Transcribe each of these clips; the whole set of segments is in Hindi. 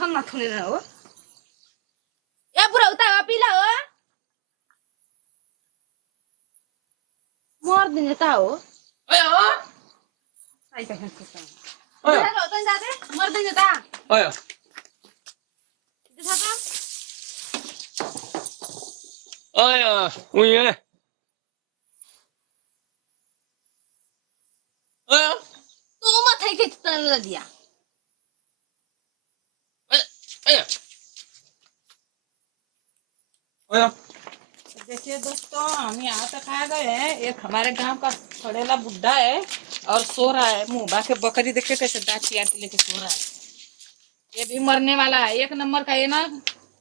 थम ना थुने ना हो ए बुरा उता पीला हो मर दिन जाता हो ओए ओ आई का हंसता ओए लो तो जाते मर दिन जाता ओए जाता ओए उये ओए तू मत है के तना दिया ओए ओए देखिए दोस्तों हम यहाँ तक आ गए हैं। एक हमारे गांव का खड़ेला बुड्ढा है और सो रहा है। मुंह बाके बकरी देखे कैसे दांत चियाती लेके सो रहा है। ये भी मरने वाला है। एक नंबर का ये ना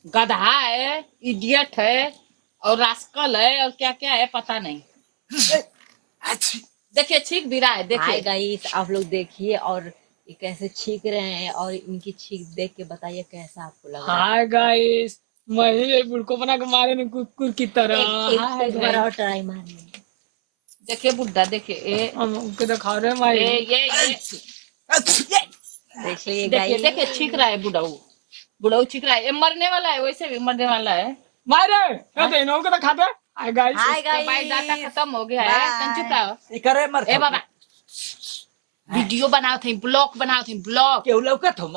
गधा है, इडियट है और रास्कल है और क्या क्या है पता नहीं। देखिए छींक भी रहा है। हाय देखिए गाइस, आप लोग देखिए और ये कैसे छींक रहे हैं और इनकी छींक देख के बताइए कैसा आपको लग रहा है। हाय गाइस मैं ही बुड़को बना के मारे ने कुकुर की तरह एक बार और ट्राई मारिए। देखिए बुड्ढा देखिए ये हमको दिखा रहे भाई ये देखिए देखिए गाइस, देखिए छींक रहा है बुढ़ाऊ। बुढ़ाऊ छींक रहा है। ये मरने वाला है, वैसे भी मरने वाला है। मारे कहते इनको तो खाते हाय गाइस हाय तो भाई डाटा गाइस, खत्म हो गया है। कंचू का करे मर ए बाबा वीडियो बनाओ थे, ब्लॉग बनाओ थे, ब्लॉग। केहू लौकत हो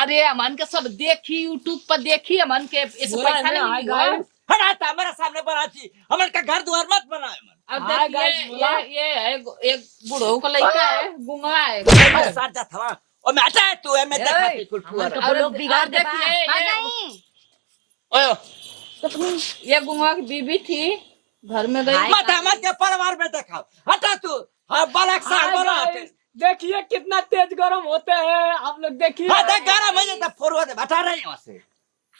अरे अमन के सब देखी यूट्यूब पर देखी अमन के ऐसे पैसा नहीं हाय मिली हो। गाइस हटाता हमारे सामने बनाती हमन का घर द्वार मत बनाए मन अब हाय देखिए गाइस, बोला। ये है एक बूढ़ो का लड़का है, गुंगा है। मैं साथ जा था और मैं हटा तू है मैं देखा थी कुल हमारे फुआरा तो लोग बिगाड़ दे बा। देखिए नहीं ओए ये गुंगा की बीबी थी, घर में गई। हाय मत हमन के परिवार में देखा हटा तू हां बालक साल हाय बनाते गाइस देखिए कितना तेज गरम होते हैं आप लोग देखिए हटा गारा मुझे तो फॉरवर्ड हटा रही वहां से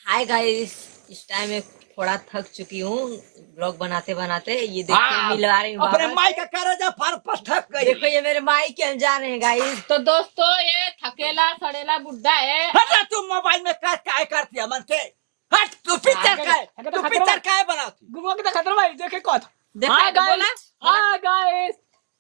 हाय गाइस, इस टाइम में थोड़ा थक चुकी हूँ ब्लॉग बनाते बनाते। ये देखिए हाँ, मिलवा रही हूँ अपने बाबा माई से। का करे जा फर पठक गई देखो ये मेरे माई के हम जा रहे हैं गाइस। तो दोस्तों ये थकेला सड़ेला बुड्ढा है। हटा तू मोबाइल में काय करती हमन के हट तू पिक्चर काय बनाती गुमा के खतरा भाई देखे कौन देखा हाय तो बोला गाइस हाय गाइस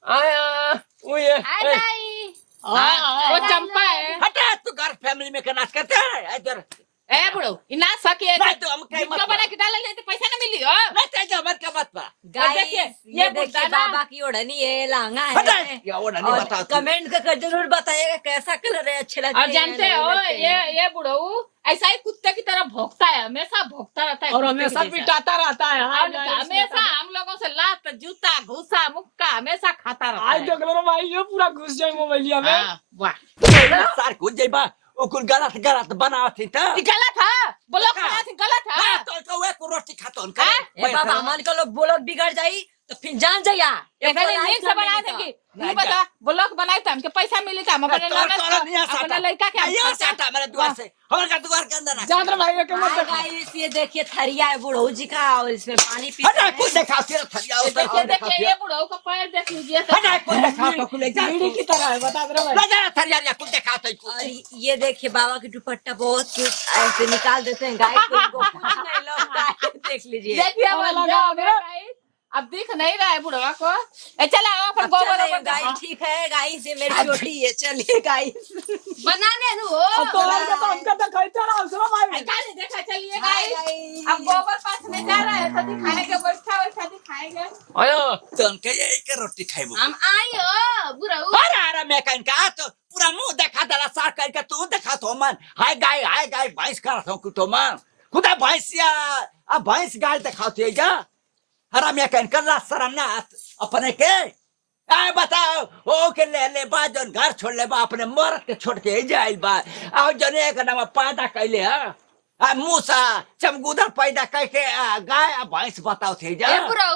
आया उये आ जाई वो चंपा है। हटा तू घर फैमिली में का नाच करते हैं इधर ए बुढ़ो इना सके नहीं तो हम कहीं मत वीडियो बना के डाले नहीं तो पैसा ना मिली हो। नहीं तेज मत का मत पा गाइस देखिए, ये ये देखिए बुड्ढा ना- बाबा की ओढ़नी है, लहंगा हटा है। क्या वो नहीं और बता कमेंट कर जरूर बताइएगा कैसा कलर है, अच्छे लगते और हैं जानते नहीं हो लगते हैं। ये बुढ़ऊ ऐसा ही कुत्ते की तरह भौंकता है, हमेशा भौंकता रहता है और कुत्ते हमेशा की जैसा। पिटाता रहता है हाय और गाइस हमेशा हम लोगों से लात जूता घूसा मुक्का हमेशा खाता रहता आज है। देख लो भाई ये पूरा घुस जाए मोबाइलिया में हाँ, वाह सार कुछ जेबा ओ कुल गलत बनावत थी त ये गलत है, ब्लॉक बना थी गलत है। हां तो वे को रोटी खाता उनका हाँ? ए बाबा हमारे को लोग बोलो बिगड़ जाई तो फिर जान जाइया। ऐसा नहीं नींद से बना देंगी। तू बता ब्लॉक बनाई तो हमके पैसा मिली था हम अपने अपने लड़का के ये साटा मेरे द्वार से हमारे का द्वार के अंदर ना जान रहे भाई के मत हाय देखो गाइस, ये देखिए थरिया है बूढ़ऊ जी का और इसमें पानी पीते हटा हैं। कुछ देखा तेरा थरिया उधर देखिए और देखा देखिए ये बुढ़ऊ का पैर देख लीजिए तो। हटा कुछ देखा तो कुल जा कीड़ी की तरह है बता दे भाई लगा थरिया या कुछ देखा तो और ये देखिए बाबा की दुपट्टा बहुत कुछ ऐसे निकाल देते हैं गाइस, तो इनको कुछ नहीं लगता है। देख लीजिए देखिए और अब लगा मेरा- अब दिख नहीं रहा है बुढ़वा को। ए चला आओ अपन गोबर ओबर गाइस ठीक है गाइस, ये मेरी छोटी है, चलिए गाइस। बनाने दो अब तो हमका तो हमका तो खाइता रहा सुनो भाई ऐसा नहीं देखा चलिए हाय गाइस। गाइस। अब गोबर पास में जा रहा है तो दिखाएंगे बैठा वैसा दिखाएंगे। आयो तो उनके ये के रोटी खाइबो हम आई हो बुरा अरे अरे मैं कहीं का तो पूरा मुंह देखा दला सार करके तू देखा तो मन हाय गाय भैंस कर तो कुतो मन खुदा भैंसिया अब भैंस गाय दिखाती है जा हरा मैं कहीं कर ला शर्म ना अपने के आए बताओ ओ के ले बा जन घर छोड़ ले बा अपने मरद के छोड़ के जाइल बा आओ जने एक नाम पैदा कैले ह आ मूसा चमगुदर पैदा करके गाय आ भैंस बताओ थे जा ए बुरा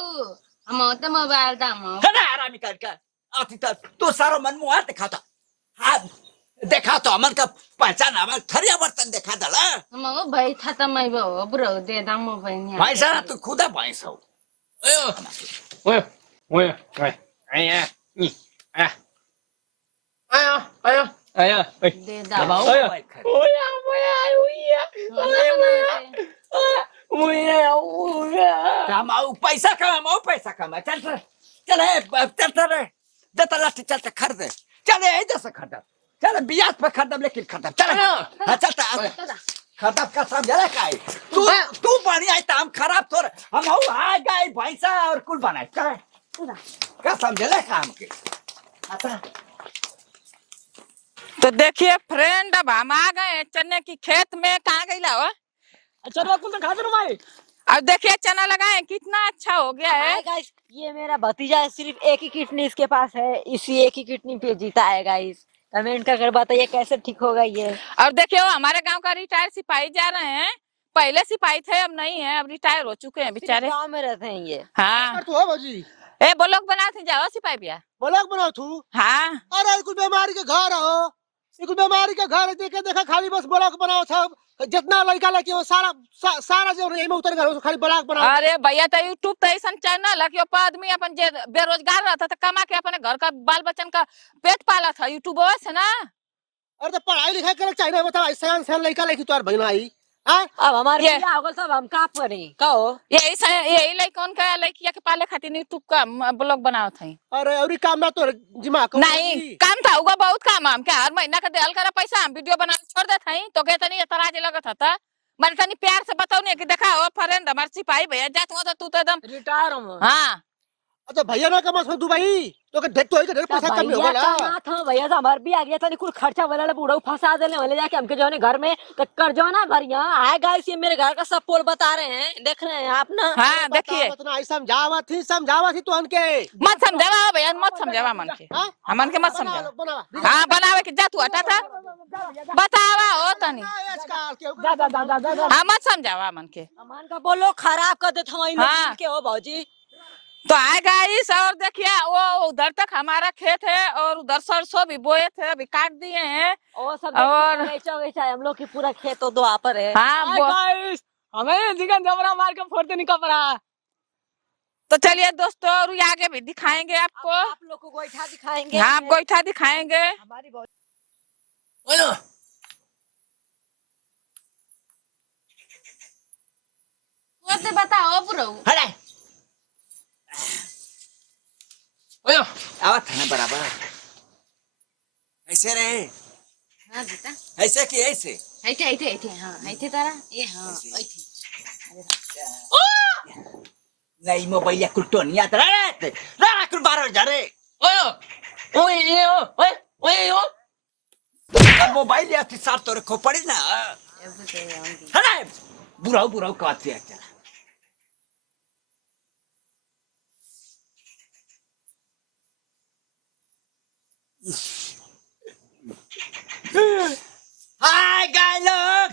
हम तो मोबाइल दाम है आरामी करके आती तो तू सारो मन मुंह दिखा था हाँ देखा तो अमन का पहचान अमन थरिया बर्तन देखा दला हम भाई था त मै बो बुरा दे दाम भाई नि भैंसा तू खुदा भैंस हो ओए ओए ओए आया आ आया आया आया दे दाम दबाओ ओए मोबाइल खा। ओया ओया ओया कमाओ पैसा कमा चल चल चल चल रे देता लाठी चल खरीद चल इधर से खरीद चल बियाह पे खत्म लेकिन खत्म चल हाँ चलता खत्म का समझला का तू तू बढ़िया है हम खराब थोड़ हम हाय गाय भैंसा और कुल बनाए का समझला काम के आता तो देखिए फ्रेंड, अब हम आ गए चने की खेत में। कहाँ गई ला हो? अच्छा तो कुल तो खा दे भाई। अब देखिए चना लगाए कितना अच्छा हो गया है। हाय गाइस, ये मेरा भतीजा है, सिर्फ एक ही किडनी इसके पास है, इसी एक ही किडनी पे जीता है गाइस। कमेंट कर बताइए कैसे ठीक होगा ये। और देखिए वो हमारे गांव का रिटायर सिपाही जा रहे हैं। पहले सिपाही थे, अब नहीं है, अब रिटायर हो चुके हैं बेचारे। गांव में रहते हैं ये। हाँ तो हो बाजी ए ब्लॉक बना थे, जाओ सिपाही भैया। ब्लॉक बनाओ तू। हाँ अरे कुछ बीमारी के घर हो, कुछ बीमारी के घर देखे देखा खाली बस ब्लॉक बनाओ था। जितना लड़का लड़की हो सारा जो यही में उतर गए खाली ब्लॉक बनाओ। अरे भैया तो यूट्यूब तो ऐसा चैनल है कि ऊपर आदमी अपन जे बेरोजगार रहता था कमा के अपने घर का बाल बच्चन का पेट पाला था यूट्यूब से ना। अरे तो पढ़ाई लिखाई करे चाहिए, बताओ ऐसा लड़का लड़की तो बहना आई। अब हमारे ये- बियाह होगा सब हम का करें कहो। यही लड़कन का लड़किया के पाले खातिर यूट्यूब का ब्लॉग बनाओ थे। अरे और काम ना तो जिमा को नहीं काम था होगा, बहुत काम हम क्या हर महीना का देल करा पैसा हम वीडियो बना के छोड़ देते हैं तो कहते नहीं तराज लगत था। मैंने तनी प्यार से बताओ नहीं कि देखा हो फ्रेंड हमारे सिपाही भैया जात हो तो तू तो एकदम रिटायर हम। हाँ। अच्छा भैया ना कमा सो दुबई तो के ढेर तो ढेर पैसा कम भैया होगा। कमा था भैया तो हमारे भी आ गया था, कुल खर्चा वाला बूढ़ा फंसा देने वाले जाके हमके जो है घर में तो कर्जा ना भरिया। हाय गाइस, ये मेरे घर का सब पोल बता रहे हैं, देख रहे हैं आप ना। हाँ देखिए इतना समझावा थी तो उनके मत समझावा भैया, मत समझावा मन के। हाँ मन के मत समझावा। हाँ बनावे के जा तू हटा था बतावा हो तनी। हाँ मत समझावा मन के। अमान का बोलो खराब कर देता हूँ हाँ। के हो भाजी। तो आएगा इस और देखिए वो उधर तक हमारा खेत है और उधर सरसों भी बोए थे, अभी काट दिए हैं। और सब और- वैसा हम लोग की पूरा खेत तो दो पर है। हाँ गाइस हमें जिगन जबरा मार के फोड़ते निकल पड़ा। तो चलिए दोस्तों और ये आगे भी दिखाएंगे आपको। आप लोग को गोईठा दिखाएंगे। हाँ आप गोईठा दिखाएंगे। हमारी बताओ बुरो हले आवत है ना बराबर ऐसे रहे हाँ बेटा ऐसे कि ऐसे ऐठे ऐठे ऐठे हाँ ऐठे तारा ये हाँ ऐठे नहीं मोबाइल कुल नहीं आता रे रा कुल 12 रे मोबाइल या सार तो रखो पड़ी ना हले बुराऊ बुराऊ का बात है चला हाय गाय लोग,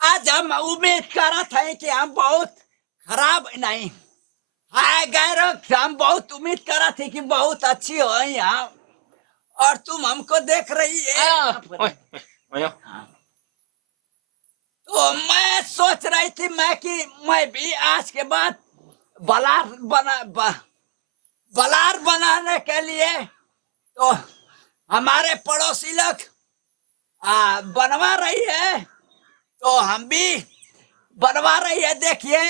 आज हम उम्मीद कर रहे थे कि हम बहुत खराब नहीं। हाय गाय लोग, हम बहुत उम्मीद कर रहे थे कि बहुत अच्छी हो यहाँ और तुम हमको देख रही है। तो मैं सोच रही थी कि मैं भी आज के बाद बलार बनाने के लिए तो हमारे पड़ोसी लोग बनवा रही है तो हम भी बनवा रही है। देखिए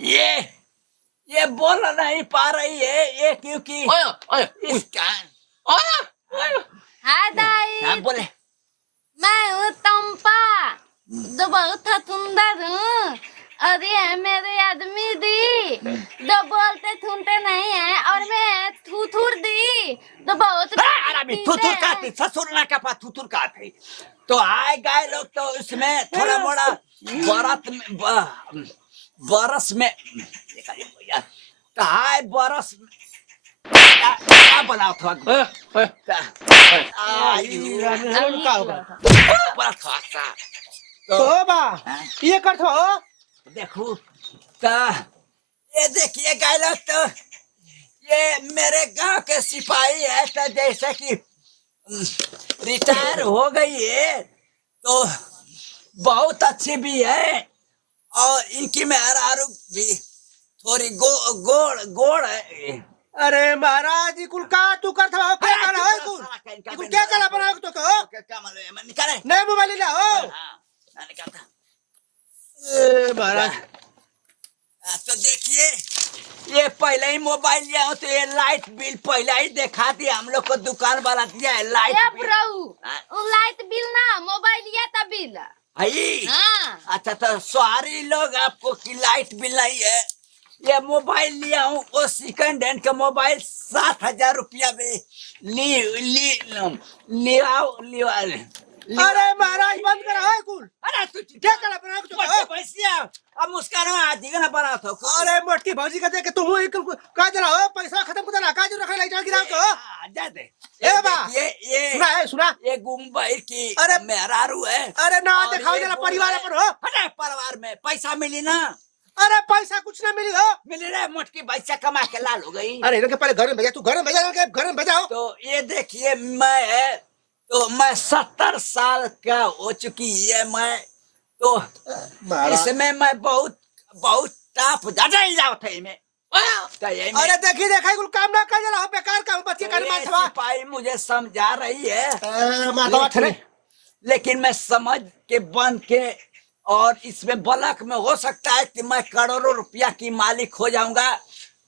ये ये बोल नहीं पा रही है ये क्योंकि इसका हाँ दाई हाँ बोले मैं हूँ तंपा जो बहुत सुंदर हूँ और ये है मेरे आदमी दी जो बोलते सुनते नहीं है और मैं थूथूर दी जो बहुत थुथुर का थे ससुर ना का पा थुथुर का थे तो आए गाय लोग तो इसमें थोड़ा मोड़ा बरस में देखा ये भैया तो आए बरस क्या बनाओ था बड़ा खासा तो बा ये कर थो देखो तो ये देखिए गाय लोग तो ये मेरे गांव के सिपाही है तो जैसे कि रिटायर हो गई है तो बहुत अच्छी भी है और इनकी मेहरारू भी थोड़ी गोड़ है। अरे महाराज जी कुल का तू कर था क्या कर है कुल क्या कर बना तो क्या मालूम है निकाले नए मोबाइल ला हो। हाँ ना निकालता ए महाराज तो देखिए ये पहले ही मोबाइल लिया हूँ तो ये लाइट बिल पहले ही दिखा दिया हम लोग को दुकान वाला दिया है लाइट ये बिल ब्राऊ हाँ। वो लाइट बिल ना मोबाइल लिया था बिल आई हाँ अच्छा तो सॉरी लोग आपको कि लाइट बिल नहीं है ये मोबाइल लिया हूँ वो सेकंड हैंड का मोबाइल 7,000 रुपया में लिया अरे महाराज बंद करा है कुल अरे तू क्या करा बना कुछ पैसे अब मुस्कान आज ना बना तो अरे मोटकी भौजी का देख के तुम एक का जरा हो पैसा खत्म कर देना का जो रखा लाइट गिराओ तो जा दे ए बा ये सुना ये गुम्बई की अरे मेहरारू है अरे ना और दिखाओ ये जरा गुम्बई- परिवार पर हो अरे परिवार में पैसा मिली ना अरे पैसा कुछ ना मिली हो मिली रे मोटकी पैसा कमा के लाल हो गई अरे इनके पहले घर में भेजा तू घर में भेजा इनके घर में भेजाओ तो ये देखिए मैं 70 साल का हो चुकी है मैं तो इसमें मैं बहुत बहुत टाप ज्यादा ही जाओ थे में अरे देखी देखा कुल काम ना कर जरा हो बेकार काम बच्चे कर मार थवा सिपाही मुझे समझा रही है मारवा थरे लेकिन मैं समझ के बन के और इसमें बलक में हो सकता है कि मैं करोड़ों रुपया की मालिक हो जाऊंगा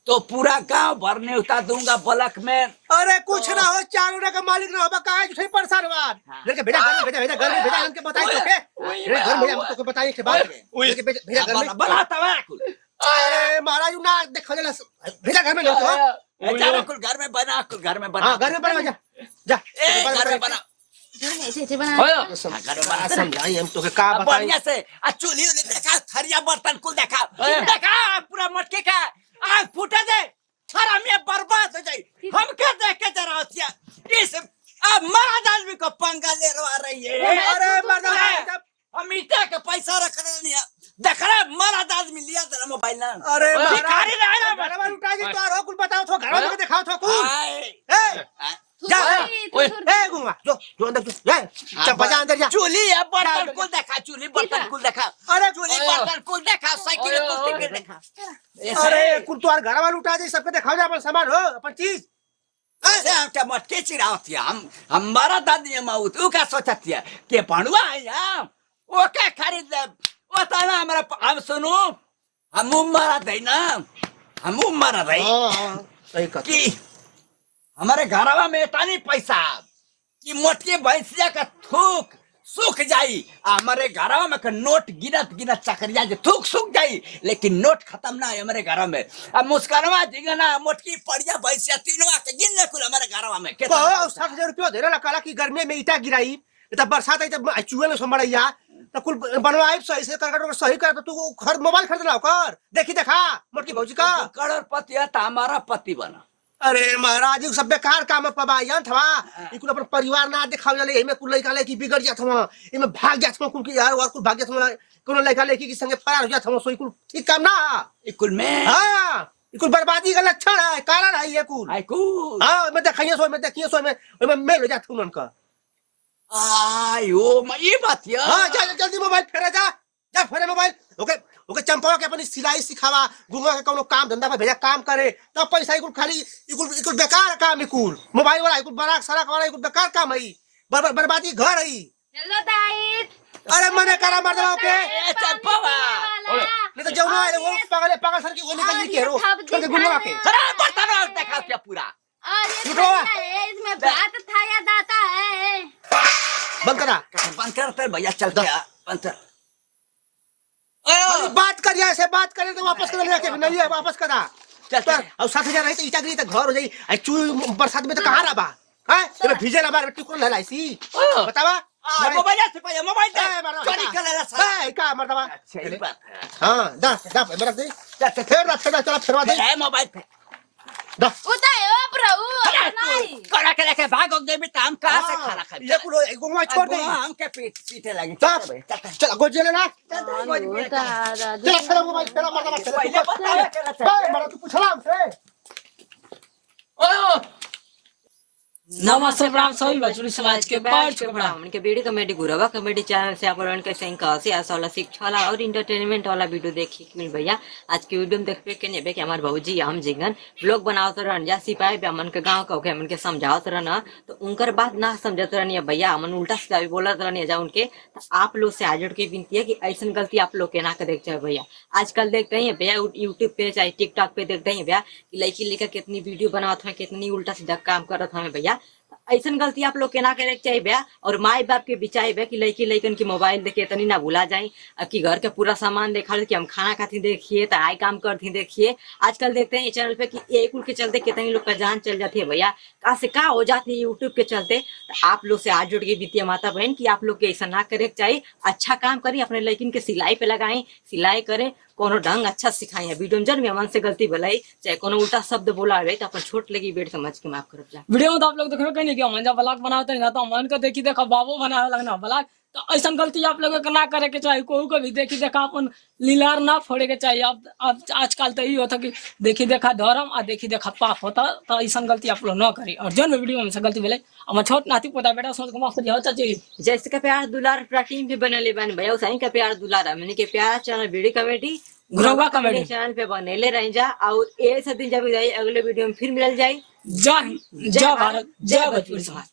तो पूरा गांव भरने उतार दूंगा बलक में अरे कुछ ना हो चारों का मालिक ना हो का है परेशान हुआ लेके भेजा घर में भेजा घर में भेजा इनके बताई तो के घर में भेजा तो बताई के बाद लेके भेजा घर में बनाता है अरे महाराज ना देखो जरा भेजा घर में लो तो कुल घर में बना कुल घर में बना हां घर में बना जा जा घर में बना ऐसे बना घर में बना समझाई हम तो के का बताई बढ़िया से चूल्ही देखा थरिया बर्तन कुल देखा देखा पूरा मटके का आग फूटे दे सारा में बर्बाद हो जाए हम क्या देख के जरा होतिया इस अब महाराज आदमी को पंगा ले रही है अरे मर्द हम ईटा के पैसा रख रहे हैं देख रहे महाराज आदमी लिया तेरा मोबाइल ना अरे भिखारी ना है ना घर में उठा दी तो कुल बताओ तो घर में दिखाओ तो कुल ए जा ए गुमा जो अंदर जा चल बजा अंदर जा चूल्ही है बर्तन कुल देखा चूल्ही बर्तन कुल देखा अरे चूल्ही बर्तन कुल देखा साइकिल कुल टिकट देखा अरे कुल तो घर वाला उठा दे सबके दिखाओ जा अपन सामान हो अपन चीज ऐसे हम क्या मटके चिरावती हम हमारा दादी माऊ तू क्या सोचती है कि पढ़ुआ है यार वो क्या खरीद ले वो तो ना हमारा हम सुनो हम मारा दे ना हम मारा दे हां सही कहा कि हमारे घरवा में इतना नहीं पैसा कि मोटके भैंसिया का थूक सूख जाई हमारे घरवा में का नोट गिनत गिनत चकरिया जो थूक सूख जाई लेकिन नोट खत्म ना है हमारे घर में अब मुस्कानवा जिगना मोटकी पड़िया भैंसिया तीनों के गिनने कुल हमारे घरवा में तो 60,000 रुपया दे रहा काला की गर्मी में ईटा गिराई तो बरसात आई तो चूहे में संभड़ैया तो कुल बनवाई सही से कर सही कर तू घर मोबाइल खरीदना कर देखी देखा मोटकी भौजी का करोड़पति है तो हमारा पति बना अरे महाराज सब बेकार काम पबायन थवा इकुल अपन परिवार ना दिखाव जाले एमे कुल लइका लइकी बिगड़ जात हवा एमे भाग जात हवा कुल की यार और कुल भाग जात हवा कोनो लइका लइकी के संगे फरार हो जात हवा सोई कुल ठीक काम ना इकुल में हां इकुल बर्बादी का लक्षण है कारण है ये कुल आई कुल हां मैं देखिए सो मैं देखिए सो मैं मेल हो जात हूं उनका आयो मैं ये बात यार हां जा जल्दी मोबाइल फेरा जा फेरे मोबाइल ओके ओके चंपवा के अपनी सिलाई सिखावा गुंगा के कोनो काम धंधा पे भेजा काम करे तब पैसा इकुल खाली इकुल बेकार काम इकुल मोबाइल वाला इकुल बराक सड़क वाला इकुल बेकार काम है बर्बादी घर है हेलो दाई अरे मने करा मर दवा के ए चंपवा नहीं तो जौना है वो पागल सर की वो निकल नहीं के रो छोड़ के गुंगा के अरे बर्तन और देखा क्या पूरा और उठो। इसमें बात था या दाता है बंद करा बंद करते भैया चल गया बंद कर अरे बात कर ऐसे बात करे तो वापस कर लेके नहीं है वापस करा चल और 7,000 रही तो ईटा गिरी तो घर हो जाई आई चू बरसात में तो कहां रहा हां ये भीजे ना बार टुकड़ लहलाईसी बतावा मोबाइल से पाया मोबाइल ए, दे मरवा, चोरी कर ले सा ए का मरदवा अच्छा ये बात है हां दा बरक दे चल फेर रख चला फेरवा दे है मोबाइल पे दा उताय ओ प्रभु नहीं करा के लेके भागो दे भी हम कहां से खाना खाए ये कुल गुंगा छोड़ दे हम के पीटे लगे चल गोजेले ना दादा चल फेरा मोबाइल फेरा मरदवा पहले बताया ए मरा तू पूछला हमसे नमस्ते प्रणाम सभी भोजपुरी समाज के बड़ छोट बड़ा उनके वीडियो कॉमेडी गुरवा कॉमेडी चैनल से आप लोगन के सही कहा से ऐसा वाला शिक्षा वाला और इंटरटेनमेंट वाला वीडियो देखिए मिल भैया। आज की वीडियो में देखते के नेबे कि हमारे भौजी हम जिंगन ब्लॉग बनावत रहन या सिपाही भी हमन के गांव के हमन के समझावत रहन तो उनकर बात ना समझत रहन भैया हमन उल्टा सीधा भी बोलत रहन जा उनके। तो आप लोग से आज की विनती है कि ऐसा गलती आप लोग के ना कर देखते हैं भैया। आजकल देखते हैं भैया यूट्यूब पे चाहे टिकटॉक पे देखते हैं भैया कि लड़की लेकर कितनी वीडियो बनावत है कितनी उल्टा सीधा काम करत हमें भैया। ऐसा गलती आप लोग के ना करे चाहिए भैया। और माए बाप के बिचाए भैया कि लड़की लड़कन की मोबाइल देखे इतनी ना भुला जाए कि घर के पूरा सामान देखा कि हम खाना खाती देखिए तो आए काम करती देखिए। आजकल देखते हैं चैनल पे कि एक के चलते कितनी लोग का जान चल जाती है भैया कहाँ से कहाँ हो जाती है यूट्यूब के चलते। तो आप लोग से आज जुड़ के वित्तीय माता बहन कि आप लोग के ऐसा ना करे चाहिए। अच्छा काम करिए अपने लड़किन के सिलाई पे लगाएं सिलाई करें कोनो ढंग अच्छा सिखाई है वीडियो में जन मन से गलती भलाई चाहे कोनो उल्टा शब्द बोला है तो अपन छोट लगी बेट समझ के माफ कर जा। वीडियो में तो आप लोग देखो कहीं नहीं कि मन जब ब्लॉग बनाते ना तो मन को देखी देखा बाबू बनावे लगना ब्लॉग। तो ऐसा गलती आप लोगों को ना करे के चाहिए। कोई को भी देखी देखा अपन लीलार ना फोड़े के चाहिए। अब आजकल तो यही होता कि देखी देखा धर्म और देखी देखा पाप होता। तो ऐसा गलती आप लोग ना करी। और जो वीडियो में से गलती मिले हम छोट नाती पोता बेटा सोच के माफ करिए चाची। जैसे का प्यार दुलार टीम पे बने बन भैया सही का प्यार दुलार मैंने के प्यार चैनल वीडियो कमेटी गुरवा कॉमेडी चैनल पे बनेले रह जा। और एक दिन जब अगले वीडियो में फिर मिल जाए। जय हिंद जय भारत जय भोजपुरी समाज।